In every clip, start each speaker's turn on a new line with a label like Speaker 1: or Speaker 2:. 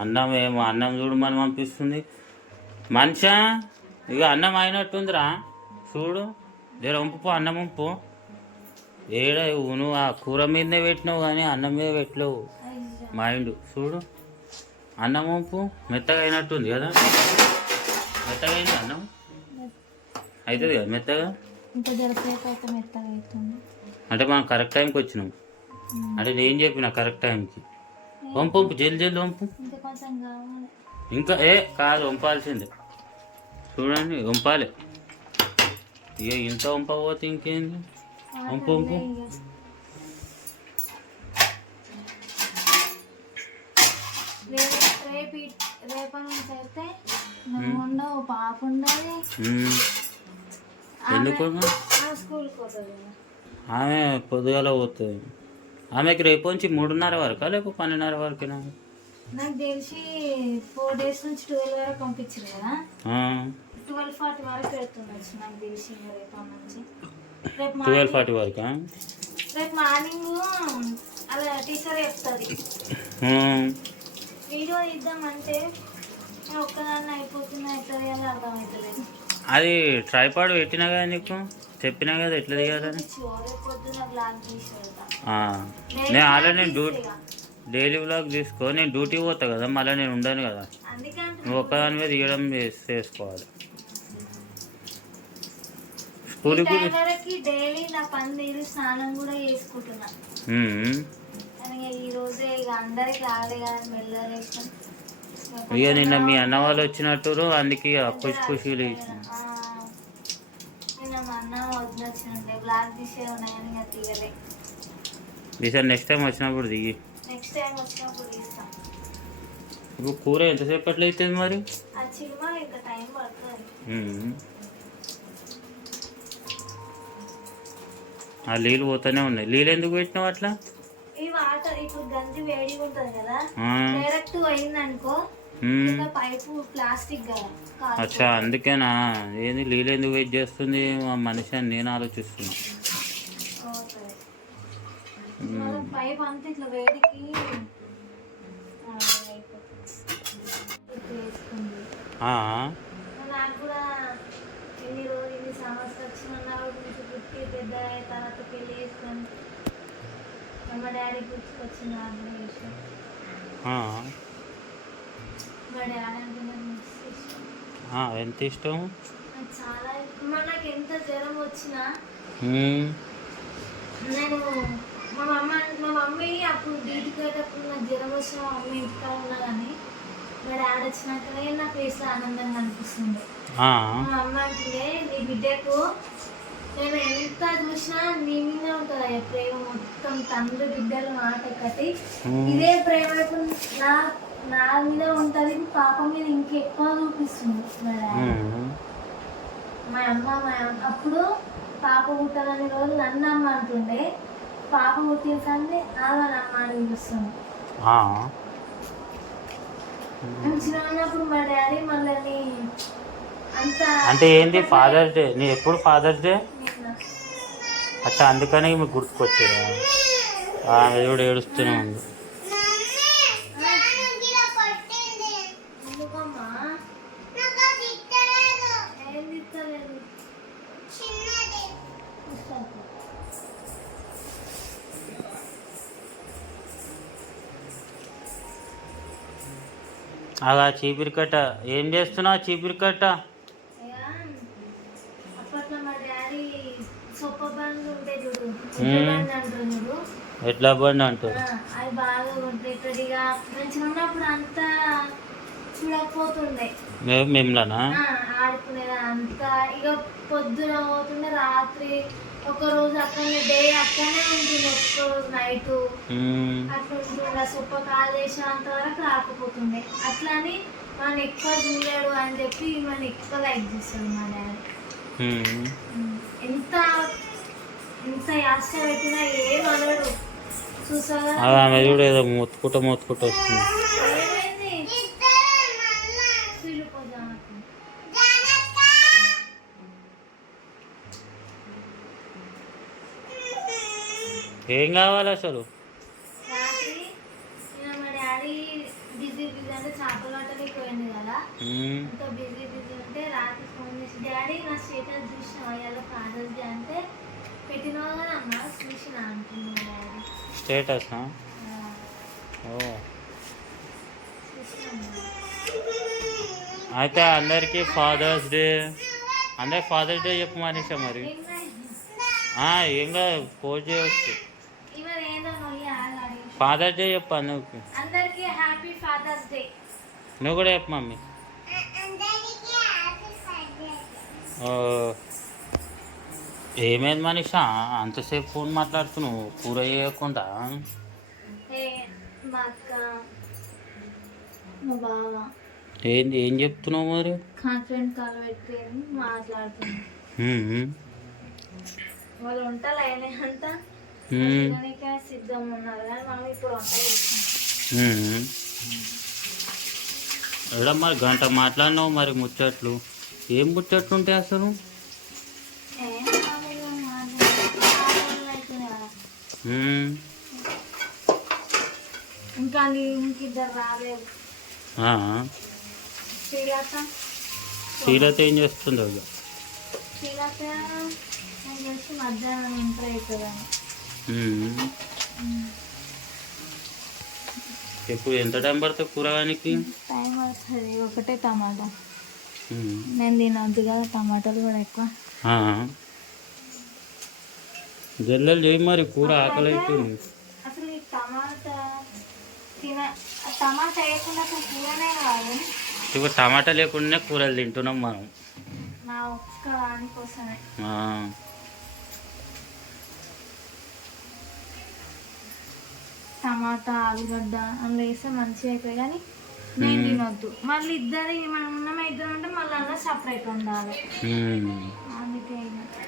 Speaker 1: అన్నం ఏమో అన్నం చూడమని పంపిస్తుంది. మనిషా ఇక అన్నం అయినట్టుందిరా. చూడు జర వంపు అన్నం వంపు. ఏడ నువ్వు ఆ కూర మీదనే పెట్టినావు కానీ అన్నం మీద పెట్టలేవు. మైండ్ చూడు. అన్నం వంపు మెత్తగా అయినట్టుంది కదా. మెత్తగా? అయింది అన్నం అవుతుంది కదా మెత్తగా అంటే మనం కరెక్ట్ టైంకి వచ్చినాం. అంటే నేను చెప్పిన కరెక్ట్ టైంకి. వంపు జల్ది జల్ది వంపు
Speaker 2: ఇంకా
Speaker 1: ఏ కాదు వంపాల్సిందే. చూడండి వంపాలి. ఇక ఇంత వంపకపోతే ఇంకేంది? వంపు వంపు
Speaker 2: రేపు రేపు ఈ- రేపటి నుంచి అయితే నువ్వు ఉండవు పాప ఉండదు
Speaker 1: ఉమ్. ఎందుకు. ఆమె పొద్దుగాల పోతుంది. ఆమెకి రేపు నుంచి మూడున్నర వరకు లేకపోతే పన్నెండున్నర వరకేనా?
Speaker 2: నాకు తెలిసి ఫోర్ డేస్ నుంచి ట్వెల్వ్ వరకు పంపించారు కదా. ట్వెల్వ్ ఫార్టీ వరకు పెడుతుండొచ్చు నాకు తెలిసి రేపటి నుంచి. రేపు
Speaker 1: ట్వెల్వ్
Speaker 2: మార్నింగ్
Speaker 1: ఫార్టీ వరకా?
Speaker 2: రేపు మార్నింగ్ అలా టీచర్ చెప్తుంది. వీడియో ఇద్దామంటే నేను ఒక్కదాన్ని అయిపోతున్నా ఎట్లా తీయాలో అర్థమవుతలేదు
Speaker 1: అది ట్రైపాడ్ పెట్టినా కదా నీకు చెప్పినా కదా ఎట్లా దిగాలని?
Speaker 2: బ్లాగ్.
Speaker 1: నేను ఆల్రెడీ నేను డ్యూటీ డైలీ వ్లాగ్ తీసుకో నేను డ్యూటీ పోతా కదా మళ్ళీ నేను ఉండను కదా. నువ్వు ఒక్కదాని మీద తీయడం చేస్- చేసుకోవాలి. స్కూల్కి కూడా
Speaker 2: వరకు డైలీ నా పని తీరు స్నానం కూడా చేసుకుంటున్నా.
Speaker 1: ఉమ్.
Speaker 2: కానీ ఇక ఈ రోజే ఇక అందరికి రాలే కదా మెల్లరేసిన
Speaker 1: ఇక నిన్న మీ అన్న వాళ్ళు వచ్చినట్టు అందుకే ఖుషి ఖుషీలు ఇచ్చిన
Speaker 2: నిన్న మా అన్న వద్దు వచ్చినండే బ్లాక్ తీసే ఉన్నాయని ఇక తీయలే
Speaker 1: ఈసారి నెక్స్ట్ టైం వచ్చినప్పుడు దిగి
Speaker 2: నెక్స్ట్ టైం వచ్చినప్పుడు తీస్తాం.
Speaker 1: ఇప్పుడు కూర ఎంతసేపట్లో అవుతుంది మరి?
Speaker 2: ఆ టైం
Speaker 1: నీళ్ళు పోతూనే ఉన్నాయి. నీళ్ళు ఎందుకు పెట్టినావు అట్లా?
Speaker 2: ఈ వాటర్ ఇప్పుడు గంజి వేడిగా ఉంటుంది కదా. డైరెక్ట్ పైపు ప్లాస్టిక్ కదా కాదు.
Speaker 1: అచ్చా అందుకేనా ఏంది నీళ్ళు ఎందుకు వెయిట్ చేస్తుంది మా మనిషి అని నేను ఆలోచిస్తున్నా
Speaker 2: అవుతుంది. మనం పైప్ అంతా ఇట్లా వేడికి ఆ, అయిపోతుంది. ఇట్లా వేసుకుంది.
Speaker 1: ఆ,
Speaker 2: నాకు కూడా ఎన్ని రోజులు ఇన్ని సంవత్సరాలు వచ్చిన నుంచి పుట్టి పెద్ద అయిన తర్వాత పెళ్ళి చేసుకొని మా డాడీ గుర్తుకొచ్చిన విషయం
Speaker 1: ఆ,
Speaker 2: మా డాడీ అంటే నాకు మస్తు ఇష్టం
Speaker 1: ఆ, ఎంత ఇష్టం?
Speaker 2: చాలా ఇష్టం. మా నాకు ఎంత జ్వరం వచ్చినా నేను మా మమ్మ మా మమ్మీ అప్పుడు డ్యూటీకి వెళ్ళేటప్పుడు నాకు జ్వరం వచ్చిన మా మమ్మీ ఇంటికాడ ఉన్నా కానీ మా డాడీ వచ్చినాకనే నా ఫేస్ ఆనందంగా అనిపిస్తుంది. మా అమ్మ అంటే నీ బిడ్డకు నేను ఎంత చూసినా నీ మీద ఉంటుంది ప్రేమ. మొత్తం తండ్రి బిడ్డలు మాట ఒకటి ఇదే ప్రేమ ఇప్పుడు నా నా మీద ఉంటుంది పాప మీద ఇంకెక్కువ చూపిస్తుంది. మా అమ్మ మా అమ్మ అప్పుడు పాప పుట్టాలని రోజు నన్ను అమ్మ అంటుండే పాప పుట్టిన కానీ వాళ్ళని అమ్మ అని పిలుస్తుంది నేను చిన్న ఉన్నప్పుడు మా డాడీ మళ్ళీ అంత
Speaker 1: అంటే ఏంది ఫాదర్స్ డే నీ ఎప్పుడు ఫాదర్స్ డే అచ్చా అందుకనే మీకు గుర్తుకొచ్చేదా? ఏడుస్తూనే ఉంది.
Speaker 2: చూడు
Speaker 1: మ్మ్.
Speaker 2: బండి అంటారు చూడు
Speaker 1: ఎట్లా బండి అంటారు.
Speaker 2: ఆ, అది బాగా కొట్టేటట్టుగా మంచిగా ఉన్నప్పుడు అంతా చూడకపోతుండే.
Speaker 1: మేము మిమ్మల్నా?
Speaker 2: ఆ, ఆడుకునేది అంతా. ఇక పొద్దున పోతుండే రాత్రి ఒక రోజు అక్కడనే డే అక్కడనే ఉంటుంది ఒక్క రోజు నైట్. అట్లా సొప్ప కాల్ చేసినంత వరకు రాకపోతుండే అట్లా అని మన ఎక్కువ చూడాడు అని చెప్పి మన ఎక్కువ లైక్ చేస్తాడు మా డాడీ. ఎంత ఎంత యాస పెట్టినా ఏం అనడు. చూసాగా
Speaker 1: అది ఆమె చూడు ఏదో మొత్తుకుంటూ మొత్తుకుంటూ వస్తుంది.
Speaker 2: ఏమైంది? సిలుపు జానకు.
Speaker 1: ఏం కావాలి అసలు
Speaker 2: రాత్రి నిన్న మా డాడీ బిజీ అయిపోయింది కదా
Speaker 1: ఉమ్,
Speaker 2: ఎంతో బిజీ బిజీ ఉంటే రాత్రి ఫోన్ చేసి డాడీ నా స్టేటస్ చూసిన ఇవాళ ఫాదర్స్ డే అంటే పెట్టినవాగా అన్న చూసిన అంటున్నాడు డాడీ
Speaker 1: స్టేటస్ ఆ?
Speaker 2: ఆ,
Speaker 1: ఓ
Speaker 2: చూసిన
Speaker 1: అయితే అందరికీ ఫాదర్స్ డే అందరికి ఫాదర్స్ డే చెప్పు మనీషా మరి ఆ, ఏం కాదు పోస్ట్ చేయవచ్చు
Speaker 2: ఇవర్ ఏందో నొయ్యి ఆగాడి
Speaker 1: ఫాదర్స్ డే చెప్పు అందరికి
Speaker 2: అందరికీ హ్యాపీ ఫాదర్స్ డే
Speaker 1: నువ్వు కూడా చెప్పు మమ్మీ ఓ, ఏమైంది మనీషా? అంతసేపు ఫోన్ మాట్లాడుతున్నావు కూర చేయకుండా?
Speaker 2: ఏ మా అక్క మా బావ.
Speaker 1: ఏం చెప్తున్నావు మరి?
Speaker 2: కాన్ఫిడెంట్ కాల్ పెట్టి మాట్లాడుతున్నాం.
Speaker 1: ఉమ్,
Speaker 2: వాళ్ళు వంటలు అయినాయి అంతా.
Speaker 1: ఉమ్,
Speaker 2: తినడానికే సిద్ధంగా ఉన్నారు కానీ మనం ఇప్పుడు వంట చేస్తున్నాం
Speaker 1: ఉమ్. ఎక్కడ మరి గంట మాట్లాడినావు మరి ముచ్చట్లు? ఏం ముచ్చట్లు ఉంటాయి అసలు
Speaker 2: ఇంకా శ్రీలత.
Speaker 1: ఏం చేస్తుందో. ఇప్పుడు ఎంత టైం పడుతుంది కూరగానికి
Speaker 2: టైం అవుతుంది ఒకటే టమాటా. నేను తినొద్దు కదా టమాటాలు కూడా ఎక్కువ.
Speaker 1: జల్లెలు చేయి మరి కూర ఆకలి అవుతుంది
Speaker 2: అసలు ఈ టమాటా తిన టమాటా వేయకుండా అసలు కూరనే కాదు.
Speaker 1: ఇప్పుడు టమాటా లేకుండానే కూరలు తింటున్నాం మనం.
Speaker 2: నా ఒక్క దానికోసమే
Speaker 1: ఆ.
Speaker 2: టమాటా ఆలుగడ్డ అందులో వేస్తే మంచిగా అవుతుంది కానీ నేను తినొద్దు. మళ్ళీ ఇద్దరు మనం ఉన్నామే ఇద్దరు ఉంటే మళ్ళీ అలా సపరేట్ ఉండాలి. అందుకే.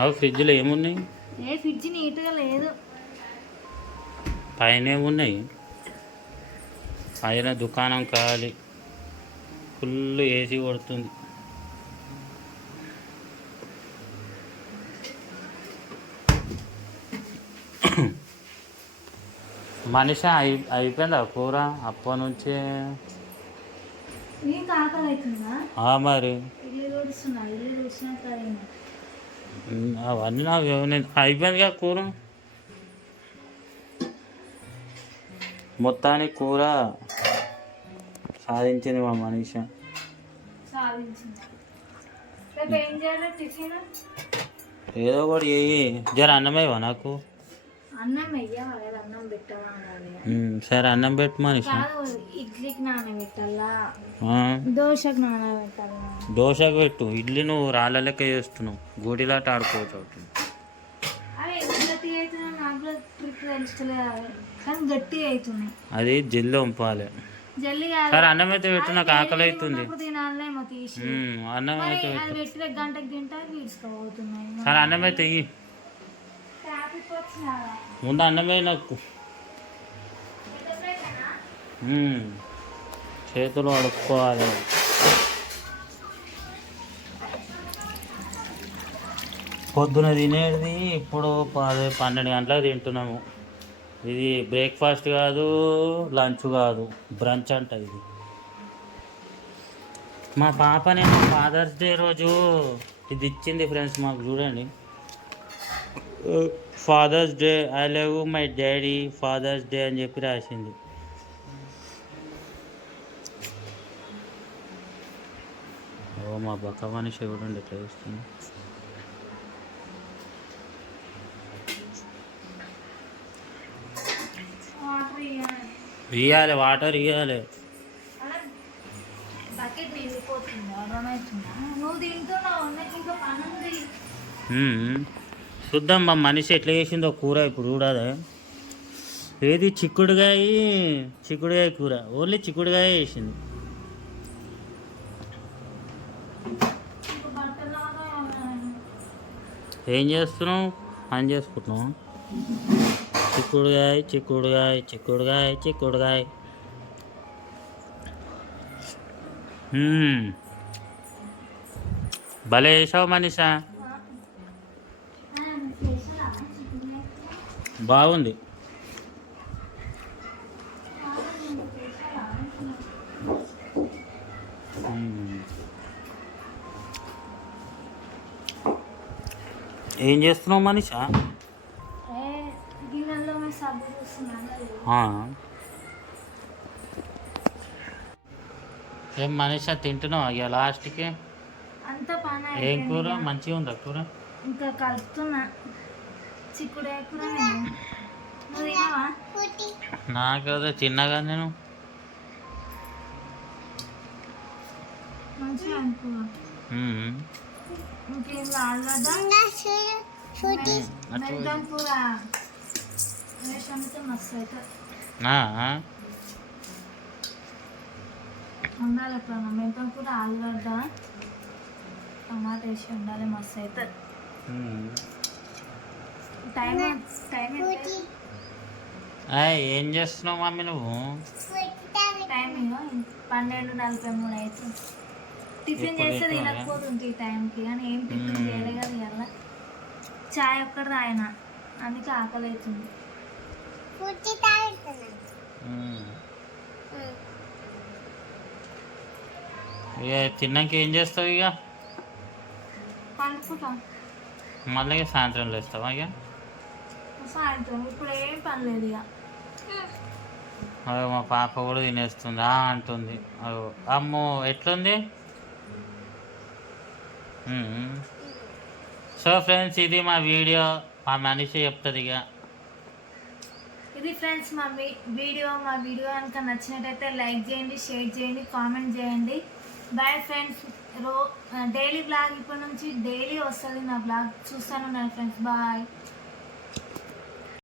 Speaker 1: అవి ఫ్రిడ్జ్లో ఏమున్నాయి?
Speaker 2: ఏ ఫ్రిడ్జ్ నీట్గా లేదు.
Speaker 1: పైన ఏమున్నాయి? పైన దుకాణం కావాలి ఫుల్ ఏసీ కొడుతుంది. మనిషి అయి అయిపోయిందా కూర? అప్పటి నుంచే
Speaker 2: నీకు ఆకలి అవుతుందా
Speaker 1: ఆ మరి.
Speaker 2: ఇల్లు ఇల్లు
Speaker 1: అవన్నీ నాకు ఏమన్నా- అయిపోయిందిగా కూర? మొత్తానికి కూర సాధించింది మా మనిషి. ఏదో ఒకటి జర అన్నమేవా నాకు?
Speaker 2: అన్నం వెయ్యాలి పెట్టాలా
Speaker 1: సరే అన్నం పెట్టు మనిషి
Speaker 2: ఇడ్లీకి నానబెట్టాలా దోశకు నానబెట్టాలా
Speaker 1: దోశకు పెట్టు. ఇడ్లీ నువ్వు రాళ్ళ లెక్క చేస్తున్నావు. గోడిలాట ఆడుకోవచ్చు ఒకటి.
Speaker 2: అవి ఎంత గట్టిగా అవుతున్నాయి నాకు కూడా ట్రిక్ తెలుస్తలేదు అవి. కానీ గట్టిగా అవుతున్నాయి.
Speaker 1: అది జల్లి వంపాలి. సరే అన్నం అయితే పెట్టు నాకు ఆకలి అవుతుంది. అన్నం అయితే పెట్టు. సరే అన్నం అయితే ఇయ్యి. ముందు అన్నమే నాకు. చేతులు అడుక్కోవాలి. పొద్దున తినేది ఇప్పుడు పది పన్నెండు గంటలకు తింటున్నాము. ఇది బ్రేక్ఫాస్ట్ కాదు లంచ్ కాదు. బ్రంచ్ అంట ఇది. మా పాప నేను ఫాదర్స్ డే రోజు ఇది ఇచ్చింది ఫ్రెండ్స్ మాకు చూడండి. Father's Day I love my daddy Father's Day అని చెప్పి రాసింది. ఓ మా బక్క మనిషి చూడండి ఎట్లా చూస్తుంది
Speaker 2: ఇవ్వాలి
Speaker 1: ఇవ్వాలి వాటర్ ఇవ్వాలి
Speaker 2: అర్థమవుతుందా నువ్వు
Speaker 1: చూద్దాం మా మనిషి ఎట్లా చేసిందో కూర ఇప్పుడు చూడాలి. ఏది చిక్కుడుగాయ చిక్కుడుగాయ కూర. ఓన్లీ చిక్కుడుగాయ వేసింది ఏం చేస్తున్నావు? పని చేసుకుంటున్నావు? చిక్కుడుగాయ చిక్కుడుగాయ చిక్కుడుగాయ చిక్కుడుగాయ. భలే వేసావు మనిషా. బాగుంది. ఏం చేస్తున్నావు మనిషా?
Speaker 2: ఏం
Speaker 1: మనిషా తింటున్నావు? లాస్ట్కి? ఏం కూర? మంచిగా ఉందా కూర?
Speaker 2: ఇంకా కలుపుతున్నా. చిక్కుడే కూర నువ్వు తినవా
Speaker 1: నేను.
Speaker 2: మంచిగా అనుకో
Speaker 1: మ్మ్.
Speaker 2: ఇంకేం ఆలుగడ్డ మెంతం కూర. వేసి వండితే మస్తు అవుతుంది. ఉండాలి ఎప్పుడన్నా మెంతం కూర ఆలుగడ్డ టమాటా వేసి ఉండాలి మస్తు అవుతుంది
Speaker 1: ఏం చేస్తున్నావు మమ్మీ నువ్వు?
Speaker 2: పన్నెండు నలభై మూడు అవుతుంది టిఫిన్ చేస్తే? తినకపోతుంది ఈ టైంకి కానీ ఏం టిఫిన్. చేయలే కదా ఇవాళ చాయ్ ఒక్కటి తాగిన అందుకే ఆకలి అవుతుంది.
Speaker 1: ఇక తిన్నాక ఏం చేస్తావు ఇక
Speaker 2: పండుకుంటాం.
Speaker 1: మళ్ళీ సాయంత్రం లేస్తావా ఇక
Speaker 2: సాయంత్రం ఇప్పుడు ఏం పని లేదు ఇక.
Speaker 1: అయ్యో, మా పాప కూడా తినేస్తుంది ఆ అంటుంది. అయ్యో, అమ్మో ఎట్లుంది. సో ఫ్రెండ్స్ ఇది మా వీడియో. మా మనిషి చెప్తుంది ఇక.
Speaker 2: ఇది ఫ్రెండ్స్ మా వీడియో మా వీడియో కనుక నచ్చినట్టయితే లైక్ చేయండి షేర్ చేయండి కామెంట్ చేయండి. Bye friends. రో డైలీ బ్లాగ్ ఇప్పటి నుంచి డైలీ వస్తుంది నా బ్లాగ్. చూస్తాను ఫ్రెండ్స్. బాయ్